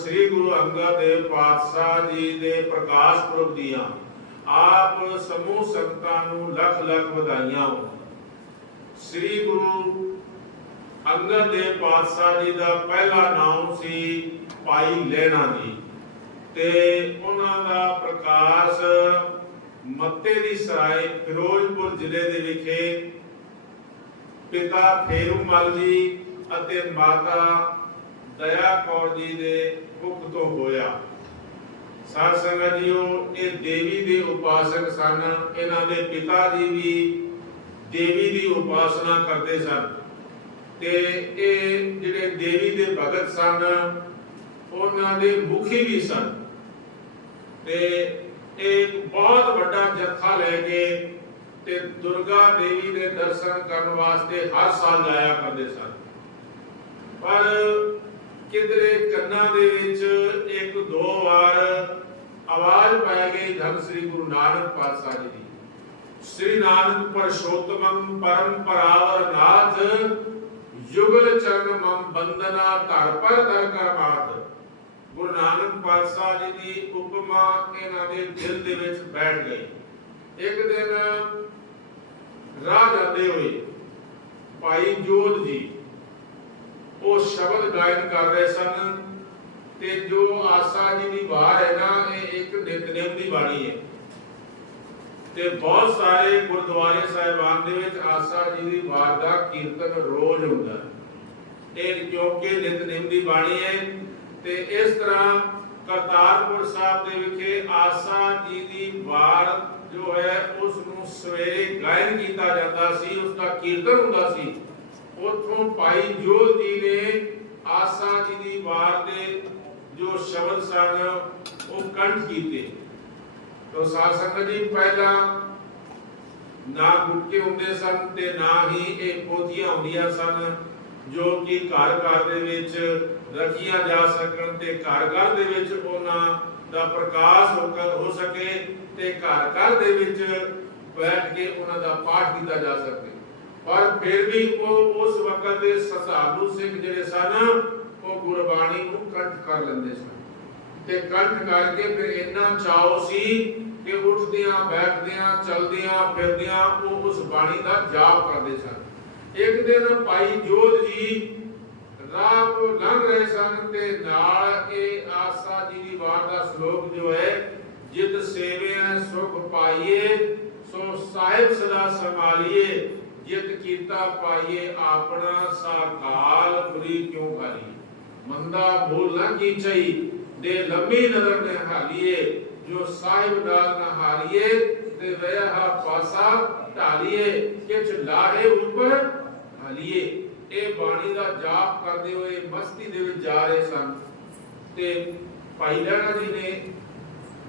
ਸ੍ਰੀ ਗੁਰੂ ਅੰਗਦ ਦੇਵ ਪਾਤਸ਼ਾਹ ਜੀ ਦੇ ਪ੍ਰਕਾਸ਼ ਪੁਰਬ ਦੀਆਂ ਆਪ ਸਮੂਹ ਸੰਗਤਾਂ ਨੂੰ ਲੱਖ ਲੱਖ ਵਧਾਈਆਂ ਹੋਣ। ਸ੍ਰੀ ਗੁਰੂ ਅੰਗਦ ਦੇਵ ਪਾਤਸ਼ਾਹ ਜੀ ਦਾ ਪਹਿਲਾ ਨਾਮ ਸੀ ਭਾਈ ਲਹਿਣਾ ਜੀ ਤੇ ਉਹਨਾਂ ਦਾ ਪ੍ਰਕਾਸ਼ ਮੱਤੇ ਦੀ ਸਰਾਏ ਫਿਰੋਜ਼ਪੁਰ ਜ਼ਿਲ੍ਹੇ ਦੇ ਵਿਖੇ ਪਿਤਾ ਫੇਰੂਮਲ ਜੀ ਅਤੇ ਮਾਤਾ ਦਇਆ ਕੌਰ ਜੀ ਦੇ ਮੁਖ ਹੋਇਆ। ਸਾਧ ਸੰਗਤ ਜੀਓ ਇਹ ਦੇਵੀ ਦੇ ਉਪਾਸਕ ਸਨ। ਇਹਨਾਂ ਦੇ ਪਿਤਾ ਜੀ ਵੀ ਦੇਵੀ ਦੀ ਉਪਾਸਨਾ ਕਰਦੇ ਸਨ। ਤੇ ਇਹ ਜਿਹੜੇ ਦੇਵੀ ਦੇ ਭਗਤ ਸਨ, ਉਹਨਾਂ ਦੇ ਮੁਖੀ ਵੀ ਸਨ। ਤੇ ਇਹ ਬਹੁਤ ਵੱਡਾ ਜੱਥਾ ਲੈ ਕੇ ਤੇ ਦੁਰਗਾ ਦੇਵੀ ਦੇ ਦਰਸ਼ਨ ਕਰਨ ਵਾਸਤੇ ਹਰ ਸਾਲ ਜਾਇਆ ਕਰਦੇ ਸਨ। ਪਰ ਕਿਧਰੇ ਕੰਨਾਂ ਦੇ ਵਿੱਚ ਇੱਕ ਦੋ ਵਾਰ ਆਵਾਜ਼ ਪੈ ਗਈ ਧੰਨ ਸ੍ਰੀ ਗੁਰੂ ਨਾਨਕ ਪਾਤਸ਼ਾਹ ਜੀ ਦੀ। ਸ੍ਰੀ ਨਾਨਕ ਪਰਸ਼ੋਤਮੰ ਪਰਮ ਨਾਥ, ਯੁਗਲ ਚਰਨ ਮਮ ਬੰਦਨਾ ਧਰ ਪਰ ਧਰ ਕਰ ਮਾਤ ਗੁਰੂ ਨਾਨਕ ਪਾਤਸ਼ਾਹ ਜੀ ਦੀ ਉਪਮਾ ਇਹਨਾਂ ਦੇ ਦਿਲ ਦੇ ਵਿੱਚ ਬੈਠ ਗਈ। ਇੱਕ ਦਿਨ ਰਾਹ ਜਾਂਦੇ ਹੋਏ ਭਾਈ ਜੋਧ ਜੀ ਉਹ ਸ਼ਬਦ ਗਾਇਨ ਕਰ ਰਹੇ ਸਨ ਤੇ ਜੋ ਆਸਾ ਜੀ ਦੀ ਵਾਰ ਹੈ ਨਾ, ਇਹ ਇੱਕ ਨਿਤਨੇਮ ਦੀ ਬਾਣੀ ਹੈ। ਤੇ ਬਹੁਤ ਸਾਰੇ ਗੁਰਦੁਆਰੇ ਸਾਹਿਬਾਨ ਦੇ ਵਿੱਚ ਆਸਾ ਜੀ ਦੀ ਵਾਰ ਦਾ ਕੀਰਤਨ ਰੋਜ਼ ਹੁੰਦਾ ਹੈ। ਇਹ ਕਿਉਂਕਿ ਨਿਤਨੇਮ ਦੀ ਬਾਣੀ ਹੈ ਤੇ ਇਸ ਤਰ੍ਹਾਂ ਕਰਤਾਰਪੁਰ ਸਾਹਿਬ ਦੇ ਵਿਖੇ ਆਸਾ ਜੀ ਦੀ ਵਾਰ ਜੋ ਹੈ ਉਸ ਨੂੰ ਸਵੇਰੇ ਗਾਇਨ ਕੀਤਾ ਜਾਂਦਾ ਸੀ ਉਸ ਦਾ ਕੀਰਤਨ ਹੁੰਦਾ ਸੀ। ਉਥੋਂ ਭਾਈ ਜੋਤ ਜੀ ਨੇ ਆਸਾ ਜੀ ਦੀ ਵਾਰ ਦੇ ਜੋ ਸ਼ਬਦ ਸਨ, ਉਹ ਕੰਠ ਕੀਤੇ। ਤੋ ਸਾਧ ਸੰਗਤ ਜੀ, ਪਹਿਲਾਂ ਨਾ ਗੁਟਕੇ ਹੁੰਦੇ ਸਨ ਤੇ ਨਾ ਹੀ ਇਹ ਪੋਥੀਆਂ ਹੁੰਦੀਆਂ ਸਨ, ਜੋ ਕਿ ਘਰ ਘਰ ਦੇ ਵਿੱਚ ਰੱਖੀਆਂ ਜਾ ਸਕਣ ਤੇ ਘਰ ਘਰ ਦੇ ਵਿੱਚ ਉਹਨਾਂ ਦਾ ਪ੍ਰਕਾਸ਼ ਹੋ ਹੋ ਸਕੇ ਤੇ ਘਰ ਘਰ ਦੇ ਵਿੱਚ ਬੈਠ ਕੇ ਉਹਨਾਂ ਦਾ ਪਾਠ ਕੀਤਾ ਜਾ ਸਕੇ। ਪਰ ਫਿਰ ਵੀ ਉਹ ਉਸ ਵਕਤ ਦੇ ਸਸਾਲੂ ਸਿੰਘ ਜਿਹੜੇ ਸਨ, ਉਹ ਗੁਰਬਾਣੀ ਨੂੰ ਕੰਠ ਕਰ ਲੈਂਦੇ ਸਨ। ਤੇ ਕੰਠ ਕਰਕੇ ਫਿਰ ਇੰਨਾ ਚਾਅ ਸੀ ਕਿ ਉੱਠਦਿਆਂ, ਬੈਠਦਿਆਂ, ਚਲਦਿਆਂ, ਫਿਰਦਿਆਂ ਉਹ ਉਸ ਬਾਣੀ ਦਾ ਜਾਪ ਕਰਦੇ ਸਨ। ਇੱਕ ਦਿਨ ਭਾਈ ਜੋਧ ਜੀ ਰਾਹ ਤੋਂ ਲੰਘ ਰਹੇ ਸਨ ਤੇ ਨਾਲ ਇਹ ਆਸਾ ਜੀ ਦੀ ਵਾਰ ਦਾ ਸ਼ਲੋਕ ਜੋ ਹੈ, ਜਿਤ ਸੇਵਿਆ ਸੁਖ ਪਾਈਏ, ਸੋ ਸਾਹਿਬ ਸਦਾ ਸੰਭਾਲੀਏ। ਜਿਤ ਕੀਤਾ ਪਾਈਏ ਆਪਣਾ ਸਾਕਾਲ ਬੁਰੀ ਕਿਉ ਕਰੀ ਮੰਦਾ ਭੂਲ ਨਾ ਕੀਚਈ, ਦੇ ਲੰਮੀ ਨਜ਼ਰ ਨੇ ਹਾਲੀਏ ਜੋ ਸਾਹਿਬ ਨਾਲ ਨਾ ਹਾਰੀਏ ਤੇ ਵਇਆ ਪਾਸਾ ਢਾਲੀਏ, ਕਿਛ ਲਾਹੇ ਉੱਪਰ ਹਾਲੀਏ ਇਹ ਬਾਣੀ ਦਾ ਜਾਪ ਕਰਦੇ ਹੋਏ ਮਸਤੀ ਦੇ ਵਿੱਚ ਜਾ ਰਹੇ ਸਨ। ਤੇ ਭਾਈ ਲਹਿਣਾ ਜੀ ਨੇ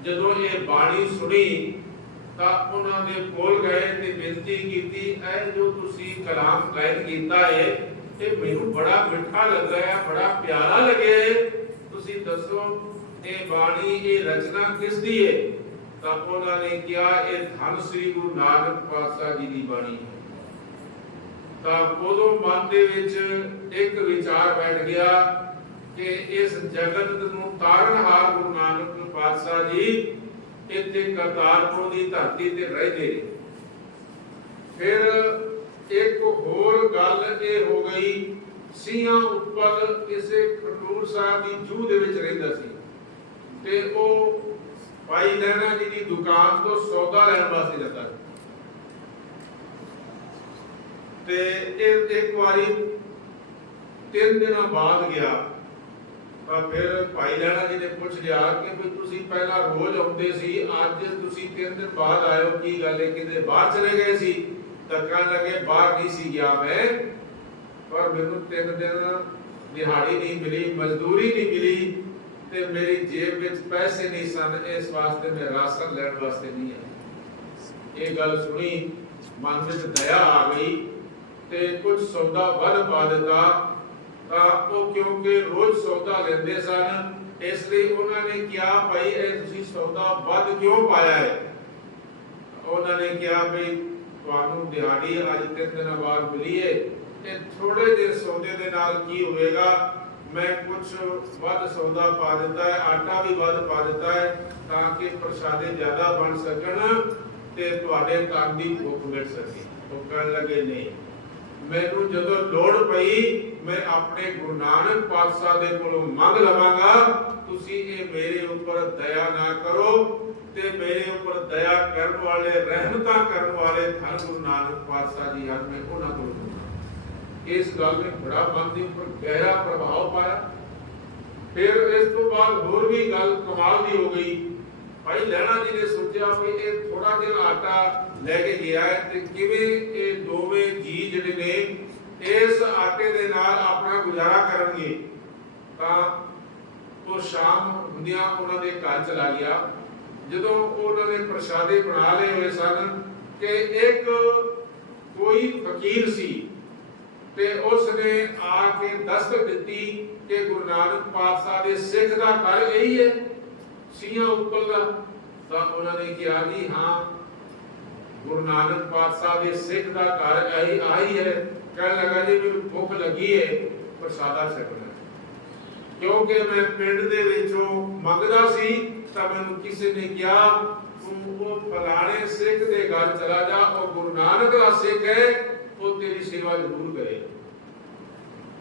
ਜਦੋਂ ਇਹ ਬਾਣੀ ਸੁਣੀ ਤਾਂ ਉਹਨਾਂ ਦੇ ਕੋਲ ਗਏ ਤੇ ਬੇਨਤੀ ਕੀਤੀ ਐ ਜੋ ਤੁਸੀਂ ਕਲਾਮ ਗਾਇਨ ਕੀਤਾ ਹੈ ਇਹ ਮੈਨੂੰ ਬੜਾ ਮਿੱਠਾ ਲੱਗ ਹੈ, ਬੜਾ ਪਿਆਰਾ ਲੱਗਿਆ ਤੁਸੀਂ ਦੱਸੋ, ਇਹ ਬਾਣੀ, ਇਹ ਰਚਨਾ ਕਿਸ ਦੀ ਹੈ ਤਾਂ ਉਹਨਾਂ ਨੇ ਕਿਹਾ, ਇਹ ਧੰਨ ਸ੍ਰੀ ਗੁਰੂ ਨਾਨਕ ਪਾਤਸ਼ਾਹ ਜੀ ਦੀ ਬਾਣੀ ਹੈ। ਤਾਂ ਉਦੋਂ ਮਨ ਦੇ ਵਿੱਚ ਇੱਕ ਵਿਚਾਰ ਬੈਠ ਗਿਆ ਕਿ ਇਸ ਜਗਤ ਨੂੰ ਤਾਰਨ ਹਾਰ ਗੁਰੂ ਨਾਨਕ ਪਾਤਸ਼ਾਹ ਜੀ ਇੱਥੇ ਕਰਤਾਰਪੁਰ ਦੀ ਧਰਤੀ ਤੇ ਰਹਿੰਦੇ ਫਿਰ ਇੱਕ ਹੋਰ ਗੱਲ ਇਹ ਹੋ ਗਈ ਸਿੰਘਾਂ ਉੱਪਰ ਕਿਸੇ ਖਡੂਰ ਸਾਹਿਬ ਦੀ ਜੂਹ ਦੇ ਵਿੱਚ ਰਹਿੰਦਾ ਸੀ। ਤੇ ਉਹ ਭਾਈ ਲਹਿਣਾ ਜੀ ਦੀ ਦੁਕਾਨ ਤੋਂ ਸੌਦਾ ਲੈਣ ਵਾਸਤੇ ਜਾਂਦਾ ਤੇ ਇਹ ਇੱਕ ਵਾਰੀ ਤਿੰਨ ਦਿਨਾਂ ਬਾਅਦ ਗਿਆ। ਤਾਂ ਫਿਰ ਭਾਈ ਲੈਣਾ ਜੀ ਨੇ ਪੁੱਛ ਲਿਆ ਕਿ ਵੀ ਤੁਸੀਂ ਪਹਿਲਾਂ ਰੋਜ਼ ਆਉਂਦੇ ਸੀ, ਅੱਜ ਤੁਸੀਂ ਤਿੰਨ ਦਿਨ ਬਾਅਦ ਆਏ ਕੀ ਗੱਲ ਹੈ? ਕਿਤੇ ਬਾਹਰ ਚਲੇ ਗਏ ਸੀ? ਤਾਂ ਕਹਿਣ ਲੱਗੇ, ਬਾਹਰ ਨਹੀਂ ਸੀ ਗਿਆ ਮੈਂ। ਪਰ ਮੈਨੂੰ ਤਿੰਨ ਦਿਨ ਦਿਹਾੜੀ ਨਹੀਂ ਮਿਲੀ, ਮਜ਼ਦੂਰੀ ਨਹੀਂ ਮਿਲੀ ਤੇ ਮੇਰੀ ਜੇਬ ਵਿੱਚ ਪੈਸੇ ਨਹੀਂ ਸਨ, ਇਸ ਵਾਸਤੇ ਮੈਂ ਰਾਸ਼ਨ ਲੈਣ ਵਾਸਤੇ ਨਹੀਂ ਆਇਆ। ਇਹ ਗੱਲ ਸੁਣੀ, ਮਨ ਵਿੱਚ ਦਇਆ ਆ ਗਈ ਤੇ ਕੁਝ ਸੌਦਾ ਵੱਧ ਪਾ ਦਿੱਤਾ। ਉਹ ਕਿਉਂਕਿ ਰੋਜ਼ ਸੌਦਾ ਲੈਂਦੇ ਸਨ, ਇਸ ਲਈ ਉਹਨਾਂ ਨੇ ਕਿਹਾ, ਭਾਈ, ਇਹ ਤੁਸੀਂ ਸੌਦਾ ਵੱਧ ਕਿਉਂ ਪਾਇਆ ਹੈ? ਉਹਨਾਂ ਨੇ ਕਿਹਾ ਵੀ ਤੁਹਾਨੂੰ ਦਿਹਾੜੀ ਅੱਜ ਤਿੰਨ ਦਿਨਾਂ ਬਾਅਦ ਮਿਲੀ ਹੈ ਤੇ ਥੋੜੇ ਜਿਹੇ ਸੌਦੇ ਦੇ ਨਾਲ ਕੀ ਹੋਵੇਗਾ? ਮੈਂ ਕੁਝ ਵੱਧ ਸੌਦਾ ਪਾ ਦਿੱਤਾ ਹੈ, ਆਟਾ ਵੀ ਵੱਧ ਪਾ ਦਿੱਤਾ ਹੈ ਤਾਂ ਕਿ ਪ੍ਰਸ਼ਾਦੇ ਜ਼ਿਆਦਾ ਬਣ ਸਕਣ ਤੇ ਤੁਹਾਡੇ ਤਨ ਦੀ ਭੁੱਖ ਮਿਟ ਸਕੇ। ਉਹ ਕਹਿਣ ਲੱਗੇ, ਨਹੀਂ ਮੈਨੂੰ ਜਦੋਂ ਲੋੜ ਪਈ, ਮੈਂ ਆਪਣੇ ਗੁਰੂ ਨਾਨਕ ਪਾਤਸ਼ਾਹ ਦੇ ਕੋਲੋਂ ਮੰਗ ਲਵਾਂਗਾ, ਤੁਸੀਂ ਇਹ ਮੇਰੇ ਉੱਪਰ ਦਇਆ ਨਾ ਕਰੋ ਤੇ ਮੇਰੇ ਉੱਪਰ ਦਇਆ ਕਰਨ ਵਾਲੇ, ਰਹਿਮਤਾਂ ਕਰਨ ਵਾਲੇ ਧੰਨ ਗੁਰੂ ਨਾਨਕ ਪਾਤਸ਼ਾਹ ਜੀ ਹਨ ਮੈਂ ਉਹਨਾਂ ਕੋਲ ਇਸ ਗੱਲ ਨੇ ਬੜਾ ਮਨ ਦੇ ਉੱਪਰ ਗਹਿਰਾ ਪ੍ਰਭਾਵ ਪਾਇਆ। ਫਿਰ ਇਸ ਤੋਂ ਬਾਅਦ ਹੋਰ ਵੀ ਗੱਲ ਕਮਾਲ ਦੀ ਹੋ ਗਈ। ਭਾਈ ਲੈਣਾ ਜੀ ਨੇ ਸੋਚਿਆ ਵੀ ਇਹ ਥੋੜਾ ਜਿਹਾ ਆਟਾ ਲੈ ਕੇ ਗਿਆ ਹੈ ਤੇ ਕਿਵੇਂ ਇਹ ਦੋਵੇਂ ਜੀ ਜਿਹੜੇ ਨੇ ਇਸ ਆਟੇ ਦੇ ਨਾਲ ਆਪਣਾ ਗੁਜ਼ਾਰਾ ਕਰਨਗੇ? ਤਾਂ ਉਹ ਸ਼ਾਮ ਹੁੰਦਿਆਂ ਉਹਨਾਂ ਦੇ ਘਰ ਚਲਾ ਗਿਆ। ਜਦੋਂ ਉਹਨਾਂ ਨੇ ਪ੍ਰਸ਼ਾਦੇ ਬਣਾ ਲਏ ਹੋਏ ਸਨ ਕਿ ਇੱਕ ਕੋਈ ਫਕੀਰ ਸੀ ਤੇ ਉਸ ਨੇ ਆ ਕੇ ਦਸਤ ਦਿੱਤੀ ਕਿ ਗੁਰੂ ਨਾਨਕ ਪਾਤਸ਼ਾਹ ਦੇ ਸਿੱਖ ਦਾ ਘਰ ਇਹੀ ਹੈ। ਸੀਆਂ ਉੱਪਰ ਤਾਂ ਉਹਨਾਂ ਨੇ ਕਿਹਾ ਜੀ, ਹਾਂ, ਗੁਰੂ ਨਾਨਕ ਪਾਤਸ਼ਾਹ ਦੇ ਸਿੱਖ ਦਾ ਘਰ ਇਹੀ ਆਈ ਹੈ। ਕਹਿਣ ਲੱਗਾ ਜੀ, ਮੈਨੂੰ ਭੁੱਖ ਲੱਗੀ ਹੈ ਪ੍ਰਸਾਦਾ ਛਕਣਾ। ਕਿਉਂਕਿ ਮੈਂ ਪਿੰਡ ਦੇ ਵਿੱਚੋਂ ਮੰਗਦਾ ਸੀ, ਤਾਂ ਮੈਨੂੰ ਕਿਸੇ ਨੇ ਕਿਹਾ ਉਹ ਫਲਾਣੇ ਸਿੱਖ ਦੇ ਘਰ ਚਲਾ ਜਾ, ਉਹ ਗੁਰੂ ਨਾਨਕ ਦਾ ਸਿੱਖ ਹੈ, ਉਹ ਤੇਰੀ ਸੇਵਾ ਜ਼ਰੂਰ ਕਰੇ।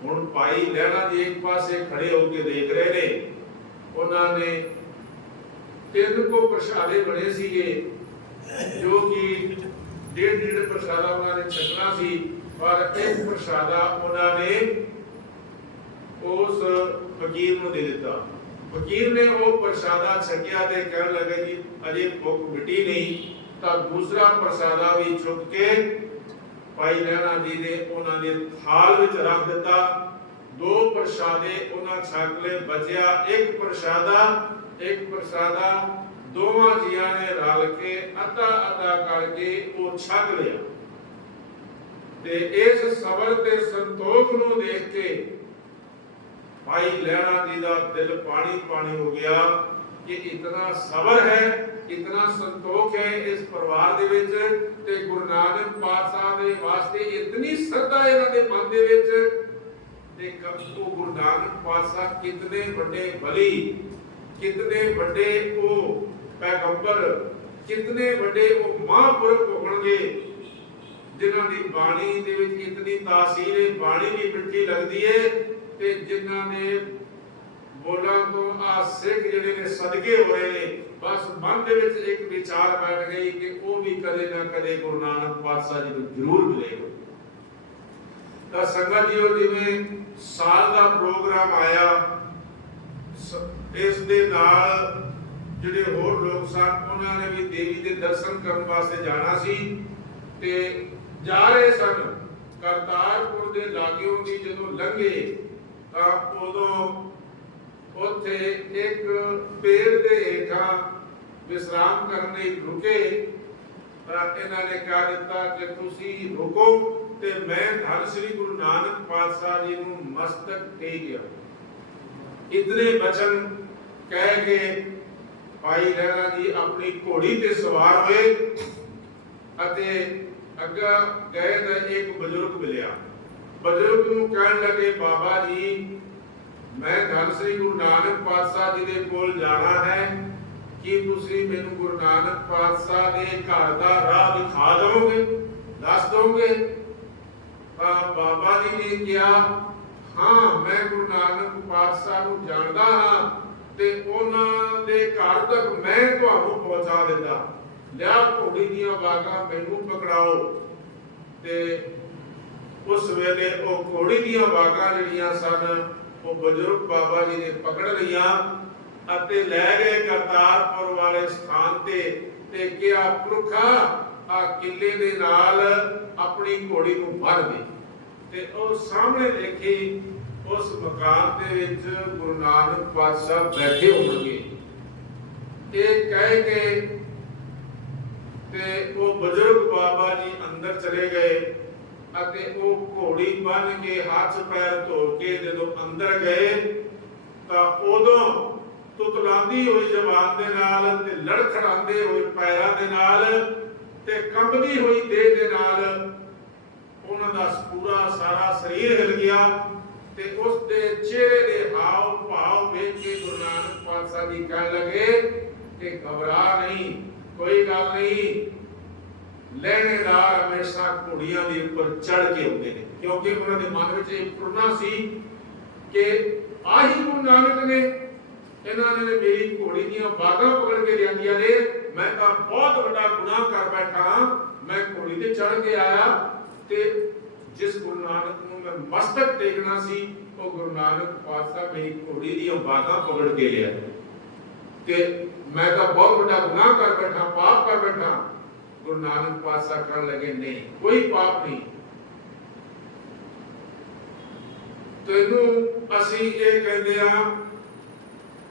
ਹੁਣ ਭਾਈ ਲਹਿਣਾ ਜੀ ਇੱਕ ਪਾਸੇ ਖੜੇ ਹੋ ਕੇ ਦੇਖ ਰਹੇ ਨੇ। ਉਹਨਾਂ ਨੇ ਤਿੰਨ ਕੋ ਪ੍ਰਸ਼ਾਦੇ ਬਣੇ ਸੀਗੇ, ਜੋ ਕਿ ਡੇਢ ਡੇਢ ਪ੍ਰਸ਼ਾਦਾ ਉਹਨਾਂ ਨੇ ਛਕਣਾ ਸੀ, ਪਰ ਇੱਕ ਪ੍ਰਸ਼ਾਦਾ ਉਹਨਾਂ ਨੇ ਉਸ ਫਕੀਰ ਨੂੰ ਦੇ ਦਿੱਤਾ। ਫਕੀਰ ਨੇ ਉਹ ਪ੍ਰਸ਼ਾਦਾ ਛਕਿਆ ਤੇ ਕਹਿਣ ਲੱਗਾ ਜੀ, ਅਜੇ ਭੁੱਖ ਮਿਟੀ ਨਹੀਂ, ਤਾਂ ਦੂਸਰਾ ਪ੍ਰਸ਼ਾਦਾ ਵੀ ਚੁੱਕ ਕੇ ਭਾਈ ਲਹਿਣਾ ਜੀ ਨੇ ਉਹਨਾਂ ਦੇ ਥਾਲ ਵਿੱਚ ਰੱਖ ਦਿੱਤਾ। ਦੋ ਪ੍ਰਸ਼ਾਦੇ ਉਹਨਾਂ ਛਕ ਲਏ, ਬਚਿਆ ਇੱਕ ਪ੍ਰਸ਼ਾਦਾ ਇੱਕ ਪ੍ਰਸ਼ਾਦਾ, ਦੋਵਾਂ ਜੀਆਂ ਨੇ ਰਲ ਕੇ ਅੱਧਾ ਅੱਧਾ ਕਰਕੇ ਉਹ ਛਕ ਲਿਆ। ਤੇ ਇਸ ਸਬਰ ਤੇ ਸੰਤੋਖ ਨੂੰ ਦੇਖ ਕੇ ਭਾਈ ਲਹਿਣਾ ਜੀ ਦਾ ਦਿਲ ਪਾਣੀ ਪਾਣੀ ਹੋ ਗਿਆ ਕਿ ਇਤਨਾ ਸਬਰ ਹੈ, ਇਤਨਾ ਸੰਤੋਖ ਹੈ ਇਸ ਪਰਿਵਾਰ ਦੇ ਵਿੱਚ ਤੇ ਗੁਰੂ ਨਾਨਕ ਪਾਤਸ਼ਾਹ ਦੇ ਵਾਸਤੇ ਇਤਨੀ ਸਰਦਾ ਇਹਨਾਂ ਦੇ ਮਨ ਦੇ ਵਿੱਚ ਤੇ ਕਬ ਗੁਰੂ ਨਾਨਕ ਪਾਤਸ਼ਾਹ ਕਿਤਨੇ ਵੱਡੇ ਬਲੀ ਕਿਤਨੇ ਵੱਡੇ ਉਹ ਪੈਗੰਬਰ, ਕਿਤਨੇ ਵੱਡੇ ਉਹ ਮਹਾਂਪੁਰਖ ਹੋਣਗੇ, ਜਿਨ੍ਹਾਂ ਦੀ ਬਾਣੀ ਦੇ ਵਿੱਚ ਇਤਨੀ ਤਾਸੀਰ ਹੈ, ਬਾਣੀ ਵੀ ਮਿੱਠੀ ਲੱਗਦੀ ਹੈ, ਤੇ ਜਿਨ੍ਹਾਂ ਨੇ ਬੋਲਾਂ ਤੋਂ ਆ ਸਿੱਖ ਜਿਹੜੇ ਨੇ ਸਦਕੇ ਹੋਏ ਨੇ, ਬਸ ਮਨ ਦੇ ਵਿੱਚ ਇੱਕ ਵਿਚਾਰ ਬੈਠ ਗਈ ਕਿ ਉਹ ਵੀ ਕਦੇ ਨਾ ਕਦੇ ਗੁਰੂ ਨਾਨਕ ਪਾਤਸ਼ਾਹ ਜੀ ਨੂੰ ਜ਼ਰੂਰ ਮਿਲੇਗਾ। ਤਾਂ ਸੰਗਤ ਜੀਓ, ਜਿਵੇਂ ਸਾਲ ਦਾ ਪ੍ਰੋਗਰਾਮ ਆਇਆ ਇਸ ਦੇ ਨਾਲ ਜਿਹੜੇ ਹੋਰ ਲੋਕ ਸਨ, ਉਹਨਾਂ ਨੇ ਵੀ ਦੇਵੀ ਦੇ ਦਰਸ਼ਨ ਕਰਨ ਵਾਸਤੇ ਜਾਣਾ ਸੀ ਤੇ ਜਾ ਰਹੇ ਸਨ। ਕਰਤਾਰਪੁਰ ਦੇ ਲਾਗਿਓਂ ਦੀ ਜਦੋਂ ਲੰਘੇ, ਤਾਂ ਉਦੋਂ ਉੱਥੇ ਇੱਕ ਪੇੜ ਦੇ ਹੇਠਾਂ ਵਿਸਰਾਮ ਕਰਨ ਲਈ ਰੁਕੇ। ਤਾਂ ਇਹਨਾਂ ਨੇ ਕਹਿ ਦਿੱਤਾ ਕਿ ਤੁਸੀਂ ਰੁਕੋ ਤੇ ਮੈਂ ਧੰਨ ਸ੍ਰੀ ਗੁਰੂ ਨਾਨਕ ਪਾਤਸ਼ਾਹ ਜੀ ਨੂੰ ਮਸਤਕ ਟੇਕਿਆ ਇਤਨੇ ਬਚਨ ਕਹਿ ਕੇ ਭਾਈ ਲਹਿਰਾ ਜੀ ਆਪਣੀ ਘੋੜੀ ਤੇ ਸਵਾਰ ਹੋਏ ਅਤੇ ਅੱਗਾ ਗਏ ਤਾਂ ਇੱਕ ਬਜ਼ੁਰਗ ਮਿਲਿਆ। ਬਜ਼ੁਰਗ ਨੂੰ ਕਹਿਣ ਲੱਗੇ, ਬਾਬਾ ਜੀ, ਮੈਂ ਧੰਨ ਸ੍ਰੀ ਗੁਰੂ ਨਾਨਕ ਪਾਤਸ਼ਾਹ ਜੀ ਦੇ ਕੋਲ ਜਾਣਾ ਹੈ। ਕੀ ਤੁਸੀਂ ਮੈਨੂੰ ਗੁਰੂ ਨਾਨਕ ਪਾਤਸ਼ਾਹ ਦੇ ਘਰ ਦਾ ਰਾਹ ਦਿਖਾ ਦਿਓਗੇ ਦੱਸ ਦੋਗੇ ਤਾਂ ਬਾਬਾ ਜੀ ਨੇ ਕਿਹਾ, ਹਾਂ, ਮੈਂ ਗੁਰੂ ਨਾਨਕ ਪਾਤਸ਼ਾਹ ਨੂੰ ਜਾਣਦਾ ਹਾਂ। ਤੇ ਉਹਨਾਂ ਦੇ ਘਰ ਤੱਕ ਮੈਂ ਤੁਹਾਨੂੰ ਪਹੁੰਚਾ ਦਿੰਦਾ। ਲਿਆ ਘੋੜੀ ਦੀਆਂ ਬਾਗਾਂ ਮੈਨੂੰ ਪਕੜਾਓ। ਤੇ ਉਸ ਵੇਲੇ ਉਹ ਘੋੜੀ ਦੀਆਂ ਬਾਗਾਂ ਜਿਹੜੀਆਂ ਸਨ, ਉਹ ਬਜ਼ੁਰਗ ਬਾਬਾ ਜੀ ਨੇ ਪਕੜ ਲਈਆਂ ਅਤੇ ਲੈ ਗਏ ਕਰਤਾਰਪੁਰ ਵਾਲੇ ਸਥਾਨ ਤੇ ਤੇ ਕਿਹਾ, ਪੁਰਖਾ, ਆ ਕਿਲੇ ਦੇ ਨਾਲ ਆਪਣੀ ਘੋੜੀ ਨੂੰ ਬੰਨ੍ਹ ਦੇ। ਤੇ ਉਹ ਸਾਹਮਣੇ ਦੇਖੀ ਉਸ ਮਕਾਨ ਦੇ ਵਿੱਚ ਗੁਰੂ ਨਾਨਕ ਪਾਤਸ਼ਾਹ ਬੈਠੇ ਹੋਣਗੇ। ਇਹ ਕਹਿ ਕੇ ਤੇ ਉਹ ਬਜ਼ੁਰਗ ਬਾਬਾ ਜੀ ਅੰਦਰ ਚਲੇ ਗਏ ਅਤੇ ਉਹ ਘੋੜੀ ਬੰਨ ਕੇ ਹੱਥ ਪੈਰ ਧੋ ਕੇ ਜਦੋਂ ਅੰਦਰ ਗਏ ਤਾਂ ਉਦੋਂ ਤੁਤਲਾਉਂਦੀ ਹੋਈ ਜ਼ਬਾਨ ਦੇ ਨਾਲ ਤੇ ਲੜਖੜਾਉਂਦੇ ਹੋਏ ਪੈਰਾਂ ਦੇ ਨਾਲ ਤੇ ਕੰਬਦੀ ਹੋਈ ਦੇਹ ਦੇ ਨਾਲ ਉਹਨਾਂ ਦਾ ਪੂਰਾ ਸਾਰਾ ਸਰੀਰ ਹਿਲ ਗਿਆ। ਤੇ ਉਸ ਦੇ ਚਿਹਰੇ ਦੇ ਹਾਵ ਭਾਵ ਵੇਖ ਕੇ ਗੁਰੂ ਨਾਨਕ ਪਾਤਸ਼ਾਹ ਜੀ ਕਹਿਣ ਲੱਗੇ ਕਿ ਘਬਰਾ ਨਹੀਂ, ਕੋਈ ਗੱਲ ਨਹੀਂ। ਲੈਣੇਦਾਰ ਹਮੇਸ਼ਾ ਘੋੜੀਆਂ ਦੇ ਉੱਪਰ ਚੜ ਕੇ ਆਉਂਦੇ ਨੇ। ਕਿਉਂਕਿ ਉਹਨਾਂ ਦੇ ਮਨ ਵਿੱਚ ਇਹ ਪੁਰਨਾ ਸੀ ਕਿ ਆਹੀ ਗੁਰੂ ਨਾਨਕ ਨੇ, ਇਹਨਾਂ ਨੇ ਮੇਰੀ ਘੋੜੀ ਦੀਆਂ ਬਾਗਾਂ ਪਕੜ ਕੇ ਲਿਆਂਦੀਆਂ ਨੇ। ਮੈਂ ਤਾਂ ਬਹੁਤ ਵੱਡਾ ਗੁਨਾਹ ਕਰ ਬੈਠਾ ਮੈਂ ਘੋੜੀ ਤੇ ਚੜ ਕੇ ਆਇਆ ਤੇ ਜਿਸ ਗੁਰੂ ਨਾਨਕ ਨੂੰ ਮੈਂ ਮਸਤਕ ਦੇਖਣਾ ਸੀ, ਉਹ ਗੁਰੂ ਨਾਨਕ ਪਾਤਸ਼ਾਹ ਮੇਰੀ ਘੋੜੀ ਦੀਆਂ ਬਾਗਾਂ ਪਕੜ ਕੇ ਲਿਆ। ਤੇ ਮੈਂ ਤਾਂ ਬਹੁਤ ਵੱਡਾ ਗੁਨਾਹ ਕਰ ਬੈਠਾ, ਪਾਪ ਕਰ ਬੈਠਾ। ਗੁਰੂ ਨਾਨਕ ਪਾਤਸ਼ਾਹ ਕਰਨ ਲੱਗੇ, ਨਹੀਂ, ਕੋਈ ਪਾਪ ਨਹੀਂ। ਤੈਨੂੰ ਅਸੀਂ ਇਹ ਕਹਿੰਦੇ ਆ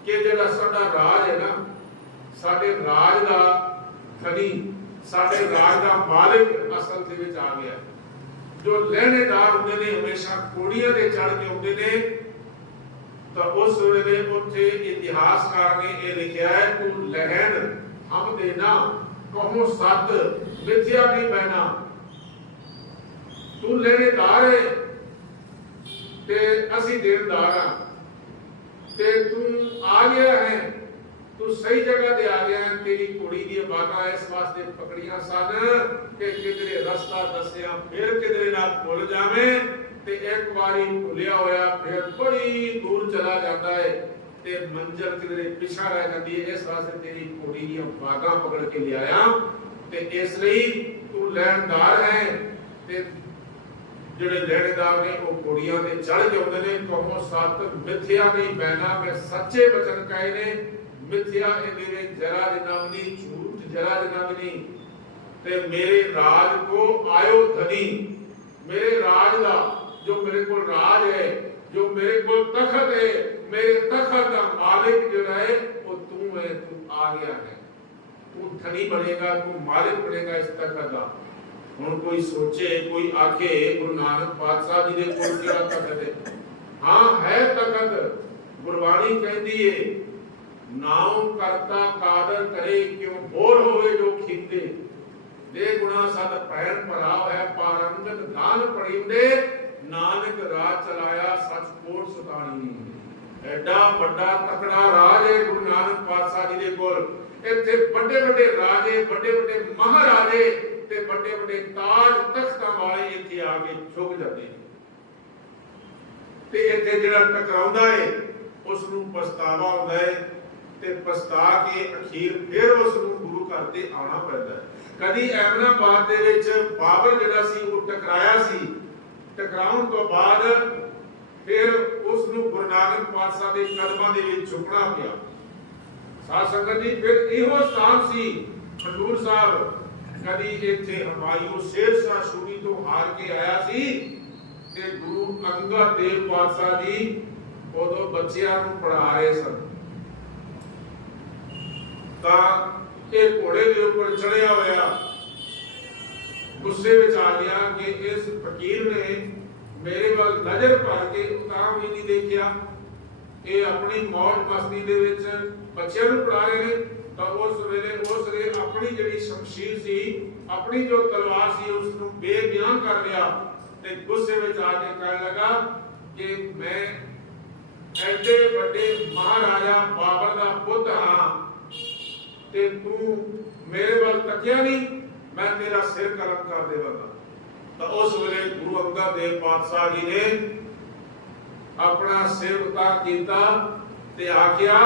ਕਿ ਜਿਹੜਾ ਸਾਡਾ ਰਾਜ ਹੈ ਨਾ, ਸਾਡੇ ਰਾਜ ਦਾ ਖਣੀ, ਸਾਡੇ ਰਾਜ ਦਾ ਮਾਲਕ ਅਸਲ ਦੇ ਵਿੱਚ ਆ ਗਿਆ। ਜੋ ਲੈਣੇਦਾਰ ਹੁੰਦੇ ਨੇ, ਹਮੇਸ਼ਾ ਕੋੜੀਆਂ ਤੇ ਚੜ ਕੇ ਆਉਂਦੇ ਨੇ, ਤਾਂ ਉਸ ਵੇਲੇ ਉੱਥੇ ਇਤਿਹਾਸਕਾਰ ਨੇ ਇਹ ਲਿਖਿਆ ਹੈ, ਤੂੰ ਲਹਿਣ ਹਮ ਦੇਣਾ, ਕਹੋ ਸਤ ਮਿਥਿਆ ਨਹੀਂ ਬਹਿਣਾ। ਤੂੰ ਲੈਣੇਦਾਰ ਹੈ ਤੇ ਅਸੀਂ ਦੇਣਦਾਰ ਹਾਂ ਤੇ ਤੂੰ ਆ ਗਿਆ ਹੈ ਤੂੰ ਸਹੀ ਜਗ੍ਹਾ ਤੇ ਆ ਗਿਆ, ਤੇਰੀ ਕੁੜੀ ਦੀ ਬਾਤਾਂ ਇਸ ਵਾਸਤੇ ਪਕੜੀਆਂ ਸਨ ਕਿ ਕਿਧਰੇ ਰਸਤਾ ਦੱਸਿਆ ਫਿਰ ਕਿਧਰੇ ਨਾ ਭੁੱਲ ਜਾਵੇਂ ਤੇ ਇੱਕ ਵਾਰੀ ਭੁੱਲਿਆ ਹੋਇਆ ਫਿਰ ਬੜੀ ਦੂਰ ਚਲਾ ਜਾਂਦਾ ਹੈ ਤੇ ਮੰਜ਼ਲ ਕਿਧਰੇ ਪਿਛਾ ਰਹਿ ਜਾਂਦੀ ਹੈ ਇਸ ਵਾਸਤੇ ਤੇਰੀ ਕੁੜੀ ਦੀਆਂ ਬਾਗਾਂ ਪਕੜ ਕੇ ਲਿਆਇਆ ਤੇ ਇਸ ਲਈ ਤੂੰ ਲੈਣਦਾਰ ਹੈ ਤੇ ਜਿਹੜੇ ਲੈਣਦਾਰ ਨੇ ਉਹ ਕੁੜੀਆਂ ਤੇ ਚੜ ਜਾਂਦੇ ਨੇ ਕਹੋ ਸਤ ਮਿੱਥਿਆ ਨਹੀਂ ਬੈਨਾ ਮੈਂ ਸੱਚੇ ਬਚਨ ਕਹੇ ਨੇ ਮਿੱਥਿਆ ਇਹਦੇ ਵਿੱਚ ਜਰਾ ਜਿਨਾ ਝੂਠ ਜਰਾ ਜਿਨਾ ਤੇ ਮੇਰੇ ਰਾਜ ਕੋ ਆਇਓ ਧਨੀ। ਮੇਰੇ ਰਾਜ ਦਾ ਜੋ ਮੇਰੇ ਕੋਲ ਰਾਜ ਹੈ, ਜੋ ਮੇਰੇ ਕੋਲ ਤਖਤ ਹੈ, ਮੇਰੇ ਤਖਤ ਦਾ ਮਾਲਿਕ ਜਿਹੜਾ ਹੈ, ਉਹ ਤੂੰ ਹੈ, ਤੂੰ ਆ ਗਿਆ ਹੈ। ਤੂੰ ਧਨੀ ਬਣੇਗਾ, ਤੂੰ ਮਾਲਿਕ ਬਣੇਗਾ ਇਸ ਤਖਤ ਦਾ। ਹੁਣ ਕੋਈ ਸੋਚੇ, ਕੋਈ ਆਖੇ, ਗੁਰੂ ਨਾਨਕ ਪਾਤਸ਼ਾਹ ਜੀ ਦੇ ਕੋਲ ਕਿਹੜਾ ਤਖਤ ਹੈ? ਹਾਂ, ਹੈ ਤਖਤ। ਗੁਰਬਾਣੀ ਕਹਿੰਦੀ ਏ ਨਾਉ ਕਰਤਾ ਕਾਦਰ ਕਰੇ, ਕਿਉ ਬੋਲ ਹੋਵੇ ਜੋ ਖਿੰਦੇ? ਦੇ ਗੁਣਾ ਸਦ ਭੈਣ ਭਰਾ ਹੈ, ਪਾਰੰਗਤ ਦਾਨ ਪੜਿੰਦੇ। ਨਾਨਕ ਰਾਜ ਚਲਾਇਆ, ਸਚ ਕੋਟ ਸੁਤਾਣੀ। ਐਡਾ ਵੱਡਾ ਤਕੜਾ ਰਾਜ ਹੈ ਗੁਰੂ ਨਾਨਕ ਪਾਤਸ਼ਾਹ ਜੀ ਦੇ ਕੋਲ। ਇੱਥੇ ਵੱਡੇ ਵੱਡੇ ਰਾਜੇ, ਵੱਡੇ ਵੱਡੇ ਮਹਾਰਾਜੇ ਤੇ ਵੱਡੇ ਵੱਡੇ ਤਾਜ ਤਖਤਾਂ ਵਾਲੇ ਇੱਥੇ ਆ ਕੇ ਝੁਕ ਜਾਂਦੇ ਨੇ। ਤੇ ਇੱਥੇ ਜਿਹੜਾ ਟਕਰਾਉਂਦਾ ਹੈ ਉਸ ਨੂੰ ਪਛਤਾਵਾ ਹੁੰਦਾ ਹੈ ਤੇ ਪਛਤਾ ਕੇ ਅਖੀਰ ਫਿਰ ਉਸ ਨੂੰ ਗੁਰੂ ਘਰ ਤੇ ਆਉਣਾ ਪੈਂਦਾ ਹੈ। ਕਦੀ ਐਮਨਾਬਾਦ ਦੇ ਵਿੱਚ ਬਾਬਰ ਜਿਹੜਾ ਸੀ, ਉਹ ਟਕਰਾਇਆ ਸੀ। ਟਕਰਾਉਣ ਤੋਂ ਬਾਅਦ ਫਿਰ ਉਸ ਨੂੰ ਗੁਰੂ ਨਾਨਕ ਪਾਤਸ਼ਾਹ ਦੇ ਕਦਮਾਂ ਦੇ ਵਿੱਚ ਝੁਕਣਾ ਪਿਆ। ਸਾਧ ਸੰਗਤ ਜੀ, ਫਿਰ ਇਹੋ ਸਥਾਨ ਸੀ ਖਡੂਰ ਸਾਹਿਬ। ਕਦੀ ਇੱਥੇ ਹਮਾਇੂ ਸ਼ੇਰ ਸ਼ਾਹ ਸ਼ੂਰੀ ਤੋਂ ਹਾਰ ਕੇ ਆਇਆ ਸੀ ਤੇ ਗੁਰੂ ਅੰਗਦ ਦੇਵ ਪਾਤਸ਼ਾਹ ਜੀ ਉਦੋਂ ਬੱਚਿਆਂ ਨੂੰ ਪੜ੍ਹਾ ਰਹੇ ਸਨ। ਤਾਂ ਇਹ ਘੋੜੇ ਦੇ ਉੱਪਰ ਚੜਿਆ ਹੋਇਆ ਗੁੱਸੇ ਵਿੱਚ ਆ ਗਿਆ ਕਿ ਇਸ ਫਕੀਰ ਨੇ ਮੇਰੇ ਵੱਲ ਨਜ਼ਰ ਭਰ ਕੇ ਤਾਂ ਵੀ ਨਹੀਂ ਦੇਖਿਆ। ਇਹ ਆਪਣੀ ਮੌਜ ਮਸਤੀ ਦੇ ਵਿੱਚ ਬੱਚਿਆਂ ਨੂੰ ਪੜਾ ਰਹੇ ਨੇ। ਤਾਂ ਉਸ ਵੇਲੇ ਉਸ ਨੇ ਆਪਣੀ ਜਿਹੜੀ ਸ਼ਮਸ਼ੀਰ ਸੀ, ਆਪਣੀ ਜੋ ਤਲਵਾਰ ਸੀ ਉਸ ਨੂੰ ਬੇਬਿਆਨ ਕਰ ਲਿਆ ਤੇ ਗੁੱਸੇ ਵਿੱਚ ਆ ਕੇ ਕਹਿਣ ਲੱਗਾ ਕਿ ਮੈਂ ਐਡੇ ਵੱਡੇ ਮਹਾਰਾਜਾ ਬਾਬਰ ਦਾ ਪੁੱਤ ਹਾਂ। ਤੇ ਤੂੰ ਮੇਰੇ ਵੱਲ ਤੱਕਿਆ ਨਹੀਂ ਮੈਂ ਤੇਰਾ ਸਿਰ ਕਲਮ ਕਰ ਦੇਵਾਂਗਾ। ਤਾਂ ਉਸ ਵੇਲੇ ਗੁਰੂ ਅੰਗਦ ਦੇਵ ਪਾਤਸ਼ਾਹ ਜੀ ਨੇ ਆਪਣਾ ਸਿਰ ਉਤਾਰ ਕੀਤਾ ਤੇ ਆਖਿਆ,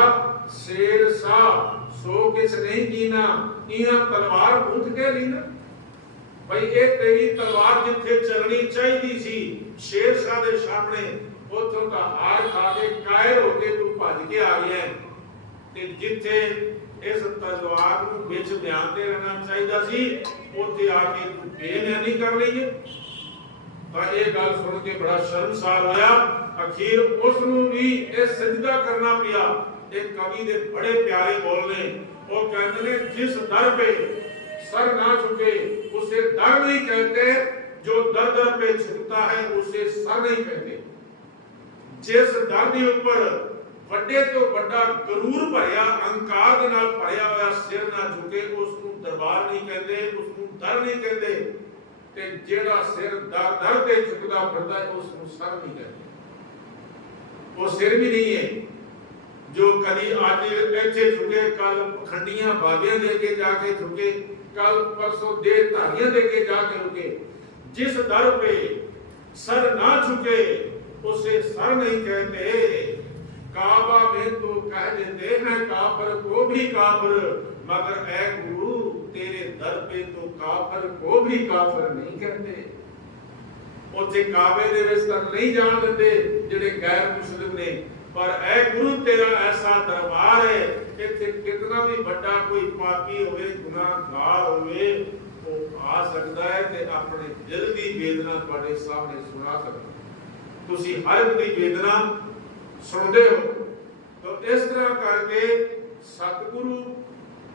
ਸ਼ੇਰ ਸਾਹਿਬ ਸੋ ਕਿਸ ਨਹੀਂ ਕੀਨਾ ਇਹ ਤਲਵਾਰ ਉਠ ਕੇ ਲੀਨਾ? ਭਈ ਇਹ ਤੇਰੀ ਤਲਵਾਰ ਜਿੱਥੇ ਚੱਲਣੀ ਚਾਹੀਦੀ ਸੀ, ਸ਼ੇਰ ਸ਼ਾਹ ਦੇ ਸਾਹਮਣੇ, ਉੱਥੋਂ ਦਾ ਹਾਰ ਖਾ ਕੇ ਕਾਇਰ ਹੋ ਕੇ ਤੂੰ ਭੱਜ ਕੇ ਆ ਗਿਆ। ਤੇ ਜਿੱਥੇ ਇਸ ਤਜਵਾਰ ਨੂੰ ਵਿੱਚ ਬਿਆਨ ਦੇ ਰਹਿਣਾ ਚਾਹੀਦਾ ਸੀ। ਉੱਥੇ ਆ ਕੇ ਬੇਨਿਆਨੀ ਕਰ ਲਈਏ। ਤਾਂ ਇਹ ਗੱਲ ਸੁਣ ਕੇ ਬੜਾ ਸ਼ਰਮਸਾਰ ਹੋਇਆ। ਅਖੀਰ ਉਸ ਨੂੰ ਵੀ ਇਹ ਸਜਦਾ ਕਰਨਾ ਪਿਆ। ਇਹ ਕਵੀ ਦੇ ਬੜੇ ਪਿਆਰੇ ਬੋਲ ਨੇ। ਉਹ ਕਹਿੰਦੇ ਨੇ, ਜਿਸ ਦਰ ਪੇ ਸਰ ਨਾ ਝੁਕੇ, ਉਸੇ ਦਰ ਨਹੀਂ ਕਹਿੰਦੇ। ਜੋ ਦਰ ਦਰ ਪੇ ਝੁਕਤਾ ਹੈ, ਉਸੇ ਸਰ ਨਹੀਂ ਕਹਿੰਦੇ। ਜਿਸ ਦਰ ਦੇ ਉੱਪਰ ਵੱਡੇ ਤੋਂ ਵੱਡਾ ਗਰੂਰ ਭਰਿਆ, ਅਹੰਕਾਰ ਦੇ ਨਾਲ ਭਰਿਆ ਹੋਇਆ ਸਿਰ ਨਾ ਝੁਕੇ ਉਸ ਨੂੰ ਦਰਬਾਰ ਨਹੀਂ ਕਹਿੰਦੇ ਉਸ ਨੂੰ ਦਰ ਨਹੀਂ ਕਹਿੰਦੇ। ਤੇ ਜਿਹੜਾ ਸਿਰ ਦਰ ਦਰ ਤੇ ਝੁਕਦਾ ਫਿਰਦਾ ਉਸ ਨੂੰ ਸਰ ਨਹੀਂ ਕਹਿੰਦੇ। ਉਹ ਸਿਰ ਵੀ ਨਹੀਂ ਹੈ, ਜੋ ਕਦੀ ਅੱਜ ਇੱਥੇ ਝੁਕੇ ਕੱਲ ਖੰਡੀਆਂ ਬਾਬਿਆਂ ਦੇ ਅੱਗੇ ਜਾ ਕੇ ਝੁਕੇ ਕੱਲ ਪਰਸੋਂ ਦੇ ਧਾਰੀਆਂ ਦੇ ਅੱਗੇ ਜਾ ਕੇ ਝੁਕੇ ਜਿਸ ਦਰ ਤੇ ਸਰ ਨਾ ਝੁਕੇ, ਉਸੇ ਸਰ ਨਹੀਂ ਕਹਿੰਦੇ। काबा में तो कह देते हैं काफर को भी काफर मगर ऐ गुरु तेरे दर पे तो काफर को भी काफर नहीं कहते ਉੱਥੇ ਕਾਬੇ ਦੇ ਵਿੱਚ ਤਾਂ ਨਹੀਂ ਜਾਣ ਦਿੰਦੇ ਜਿਹੜੇ ਗੈਰ ਮੁਸਲਿਮ ਨੇ ਪਰ ਐ ਗੁਰੂ ਤੇਰਾ ਐਸਾ ਦਰਬਾਰ ਹੈ ਇੱਥੇ ਕਿਤਨਾ ਵੀ ਵੱਡਾ ਕੋਈ ਪਾਪੀ ਹੋਵੇ ਗੁਨਾਹਗਾਰ ਹੋਵੇ ਉਹ ਆ ਸਕਦਾ ਹੈ ਤੇ ਆਪਣੇ ਦਿਲ ਦੀ ਵੇਦਨਾ ਤੁਹਾਡੇ ਸਾਹਮਣੇ ਸੁਣਾ ਸਕਦਾ ਤੁਸੀਂ ਹਰ ਇੱਕ ਦੀ ਵੇਦਨਾ ਸੁਣਦੇ ਹੋ। ਤਾਂ ਇਸ ਤਰ੍ਹਾਂ ਕਰਕੇ ਸਤਿਗੁਰੂ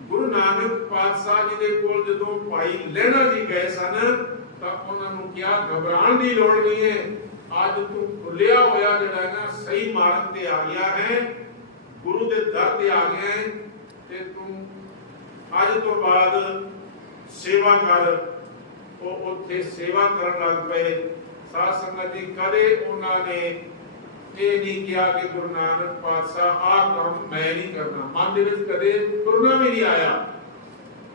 ਗੁਰੂ ਨਾਨਕ ਪਾਤਸ਼ਾਹ ਜੀ ਦੇ ਕੋਲ ਜਦੋਂ ਭਾਈ ਲਹਿਣਾ ਜੀ ਗਏ ਸਨ, ਤਾਂ ਉਹਨਾਂ ਨੂੰ ਕਿਹਾ, ਘਬਰਾਉਣ ਦੀ ਲੋੜ ਨਹੀਂ ਹੈ। ਅੱਜ ਤੂੰ ਖੁੱਲਿਆ ਹੋਇਆ ਜਿਹੜਾ ਹੈ ਨਾ ਸਹੀ ਮਾਰਗ ਤੇ ਆ ਗਿਆ ਹੈ। ਗੁਰੂ ਦੇ ਦਰ ਤੇ ਆ ਗਿਆ ਹੈ ਤੇ ਤੂੰ ਅੱਜ ਤੋਂ ਬਾਅਦ ਸੇਵਾ ਕਰ। ਉਹ ਉੱਥੇ ਸੇਵਾ ਕਰਨ ਲੱਗ ਪਏ। ਸਾਧ ਸੰਗਤ ਜੀ, ਕਦੇ ਉਹਨਾਂ ਨੇ ਇਹ ਨਹੀਂ ਕਿਹਾ ਕਿ ਗੁਰੂ ਨਾਨਕ ਪਾਤਸ਼ਾਹ, ਆਹ ਕੰਮ ਮੈਂ ਨਹੀਂ ਕਰਨਾ। ਮਨ ਦੇ ਵਿੱਚ ਕਦੇ ਤੁਰਨਾ ਵੀ ਨਹੀਂ ਆਇਆ।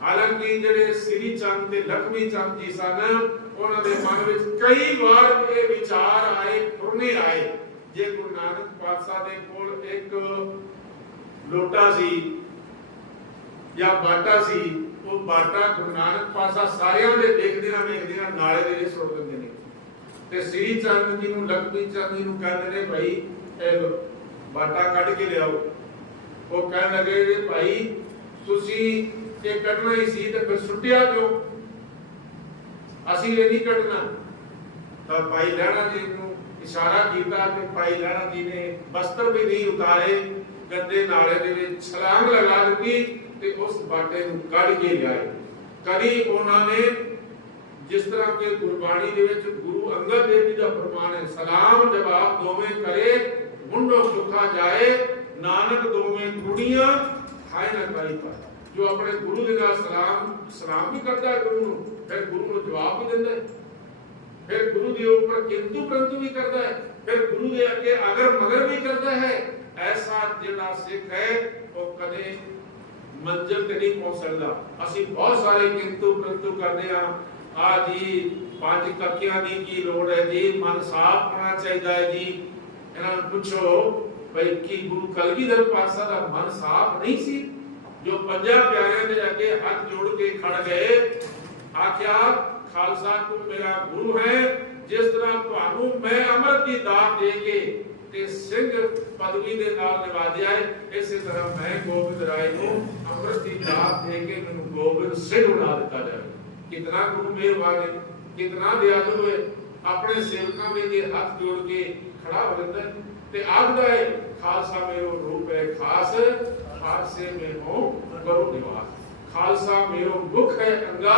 ਹਾਲਾਂਕਿ ਜਿਹੜੇ ਸ੍ਰੀ ਚੰਦ ਤੇ ਲਖਮੀ ਚੰਦ ਜੀ ਸਨ, ਉਹਨਾਂ ਦੇ ਮਨ ਵਿੱਚ ਕਈ ਵਾਰ ਇਹ ਵਿਚਾਰ ਆਏ ਤੁਰਨੇ ਆਏ। ਜੇ ਗੁਰੂ ਨਾਨਕ ਪਾਤਸ਼ਾਹ ਦੇ ਕੋਲ ਇੱਕ ਲੋਟਾ ਸੀ ਜਾਂ ਬਾਟਾ ਸੀ, ਉਹ ਬਾਟਾ ਗੁਰੂ ਨਾਨਕ ਪਾਤਸ਼ਾਹ ਸਾਰਿਆਂ ਦੇ ਦੇਖਦੇ ਨਾ, ਵੇਖਦੇ ਨਾ, ਨਾਲੇ ਦੇ ਵਿੱਚ ਸੁੱਟ ਦਿੰਦੇ ਨੇ। ਤੇ ਸ੍ਰੀ ਚੰਦ ਜੀ ਨੂੰ, ਲਖਮੀ ਚੰਦ ਜੀ ਨੂੰ ਕਹਿੰਦੇ ਨੇ, ਭਾਈ ਬਾਟਾ ਕੱਢ ਕੇ ਲਿਆਓ। ਉਹ ਕਹਿਣ ਲੱਗੇ ਜੀ ਭਾਈ, ਤੁਸੀਂ ਇਹ ਕੱਢਣਾ ਹੀ ਸੀ ਤੇ ਫਿਰ ਸੁੱਟਿਆ ਕਿਉਂ? ਅਸੀਂ ਇਹ ਨਹੀਂ ਕੱਢਣਾ। ਤਾਂ ਭਾਈ ਲਹਿਣਾ ਜੀ ਨੂੰ ਇਸ਼ਾਰਾ ਕੀਤਾ ਤੇ ਭਾਈ ਲਹਿਣਾ ਜੀ ਨੇ ਬਸਤਰ ਵੀ ਨਹੀਂ ਉਤਾਰੇ, ਗੰਦੇ ਨਾਲੇ ਦੇ ਵਿੱਚ ਛਲਾਂਗ ਲਗਾ ਦਿੱਤੀ ਤੇ ਉਸ ਬਾਟੇ ਨੂੰ ਕੱਢ ਕੇ ਲਿਆਏ। ਕਦੀ ਉਹਨਾਂ ਨੇ ਜਿਸ ਤਰ੍ਹਾਂ ਕਿ ਗੁਰਬਾਣੀ ਦੇ ਵਿੱਚ ਗੁਰੂ ਅੰਗਦ ਦੇਵ ਜੀ ਦਾ ਫਰਮਾਨ ਹੈ ਸਲਾਮ ਜਵਾਬ ਦੋਵੇਂ ਕਰੇ ਮੁੰਡੋ ਸੁਖਾ ਜਾਏ ਨਾਨਕ ਦੋਵੇਂ ਕੁੜੀਆਂ ਖਾਏ ਨਾ ਕਾਈ ਪਾਏ ਜੋ ਆਪਣੇ ਗੁਰੂ ਦੇ ਨਾਲ ਸਲਾਮ ਸਲਾਮ ਵੀ ਕਰਦਾ ਹੈ ਗੁਰੂ ਨੂੰ ਫਿਰ ਗੁਰੂ ਨੂੰ ਜਵਾਬ ਵੀ ਦਿੰਦਾ ਹੈ ਫਿਰ ਗੁਰੂ ਦੇ ਉੱਪਰ ਕਿੰਤੂ ਪ੍ਰੰਤੂ ਵੀ ਕਰਦਾ ਹੈ ਫਿਰ ਗੁਰੂ ਦੇ ਅੱਗੇ ਅਗਰ ਮਗਰ ਵੀ ਕਰਦਾ ਹੈ ਐਸਾ ਜਿਹੜਾ ਸਿੱਖ ਹੈ ਉਹ ਕਦੇ ਮੰਜ਼ਿਲ ਤੇ ਨਹੀਂ ਪਹੁੰਚ ਸਕਦਾ ਅਸੀਂ ਬਹੁਤ ਸਾਰੇ ਕਿੰਤੂ ਪ੍ਰੰਤੂ ਕਰਦੇ ਆ ਆ ਜੀ ਪੰਜ ਕੱਕਿਆਂ ਦੀ ਕੀ ਲੋੜ ਹੈ ਜੀ? ਮਨ ਸਾਫ਼ ਹੋਣਾ ਚਾਹੀਦਾ ਹੈ ਜੀ। ਇਹਨਾਂ ਨੂੰ ਪੁੱਛੋ ਭਈ ਕੀ ਗੁਰੂ ਕਲਗੀਧਰ ਪਾਤਸ਼ਾਹ ਦਾ ਮਨ ਸਾਫ਼ ਨਹੀਂ ਸੀ? ਜੋ ਪੰਜਾਂ ਪਿਆਰਿਆਂ ਦੇ ਅੱਗੇ ਹੱਥ ਜੋੜ ਕੇ ਖੜ ਗਏ, ਆਖਿਆ, ਖਾਲਸਾ, ਤੂੰ ਮੇਰਾ ਗੁਰੂ ਹੈ। ਜਿਸ ਤਰ੍ਹਾਂ ਤੁਹਾਨੂੰ ਮੈਂ ਅੰਮ੍ਰਿਤ ਦੀ ਦਾਤ ਦੇ ਕੇ ਤੇ ਸਿੰਘ ਪਦਵੀ ਦੇ ਨਾਲ ਨਿਵਾਜਿਆ ਹੈ, ਇਸੇ ਤਰ੍ਹਾਂ ਮੈਂ ਗੋਬਿੰਦ ਰਾਏ ਨੂੰ ਅੰਮ੍ਰਿਤ ਦੀ ਦਾਤ ਦੇ ਕੇ ਮੈਨੂੰ ਗੋਬਿੰਦ ਸਿੰਘ ਬਣਾ ਦਿੱਤਾ ਜਾਵੇ। ਕਿਤਨਾ ਗੁਰੂ ਮਿਹਰਬਾਨ ਹੈ ਕਿਤਨਾ ਦਿਆਲੂ ਹੈ ਆਪਣੇ ਸੇਵਕਾਂ ਦੇ ਹੱਥ ਜੋੜ ਕੇ ਖੜਾ ਹੋ ਤੇ ਆਖਦਾ ਹੈ, ਖਾਲਸਾ ਮੇਰੋ ਰੂਪ ਹੈ ਖਾਸ, ਖਾਲਸੇ ਮੇ ਹੋ ਕਰੋ ਨਿਵਾਸ। ਖਾਲਸਾ ਮੇਰੋ ਮੁਖ ਹੈ ਅੰਗਾ,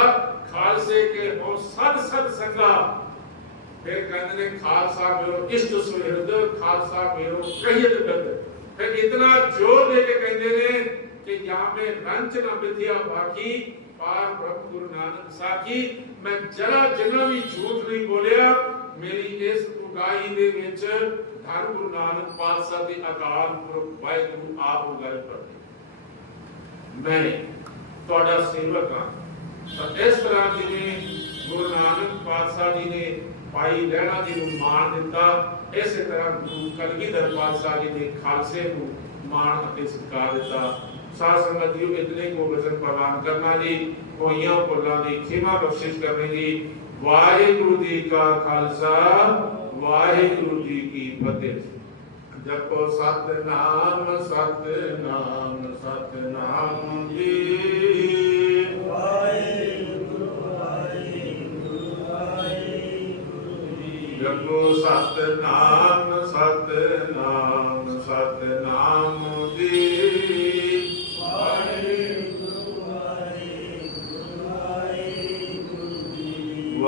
ਖਾਲਸੇ ਕੇ ਹੋ ਸਦ ਸਦ ਸੰਗਾ। ਫਿਰ ਕਹਿੰਦੇ ਨੇ, ਖਾਲਸਾ ਮੇਰੋ ਇਸ਼ਟ ਸੁਹਿਰਦ, ਖਾਲਸਾ ਮੇਰੋ ਕਹੀਤ ਗਦ ਫਿਰ ਇਤਨਾ ਜੋਰ ਦੇ ਕੇ ਕਹਿੰਦੇ ਨੇ ਕਿ ਜਾਂ ਮੈਂ ਰੰਚ ਨਾ ਵਿਦਿਆ ਬਾਕੀ ਪਾਰ ਬ੍ਰਹਮ ਗੁਰੂ ਨਾਨਕ ਸਾਖੀ ਮੈਂ ਜਰਾ ਜਨਾ ਵੀ ਝੂਠ ਨਹੀਂ ਬੋਲਿਆ, ਮੇਰੀ ਇਸ ਉਗਾਈ ਦੇ ਵਿੱਚ ਧੰਨ ਗੁਰੂ ਨਾਨਕ ਪਾਤਸ਼ਾਹ ਦੇ ਅਕਾਲ ਪੁਰਖ ਵਾਹਿਗੁਰੂ ਆਪ ਉਗਾਈ ਕਰਦੇ ਮੈਂ ਤੁਹਾਡਾ ਸੇਵਕ ਹਾਂ। ਤਾਂ ਇਸ ਤਰ੍ਹਾਂ ਜਿਵੇਂ ਗੁਰੂ ਨਾਨਕ ਪਾਤਸ਼ਾਹ ਜੀ ਨੇ ਭਾਈ ਲਹਿਣਾ ਜੀ ਨੂੰ ਮਾਣ ਦਿੱਤਾ, ਇਸੇ ਤਰ੍ਹਾਂ ਗੁਰੂ ਕਲਗੀਧਰ ਪਾਤਸ਼ਾਹ ਜੀ ਨੇ ਖਾਲਸੇ ਨੂੰ ਮਾਣ ਅਤੇ ਸਤਿਕਾਰ ਦਿੱਤਾ। ਸਾਧ ਸੰਗਤ ਜੀ ਇਤਨੇ ਕੋ ਵਜ਼ਨ ਪ੍ਰਦਾਨ ਕਰਨਾ ਜੀ ਹੋਈਆਂ ਭੁੱਲਾਂ ਦੀ ਖਿਮਾ ਬਖਸ਼ਿਸ਼ ਕਰਨੀ ਜੀ ਵਾਹਿਗੁਰੂ ਜੀ ਕਾ ਖਾਲਸਾ ਵਾਹਿਗੁਰੂ ਜੀ ਕੀ ਫਤਿਹ ਜਪੋ ਸਤਨਾਮ ਸਤਨਾਮ ਸਤਨਾਮ ਜੀ ਜਪੋ ਸਤਨਾਮ ਸਤਨਾਮ ਸਤਨਾਮ ਜੀ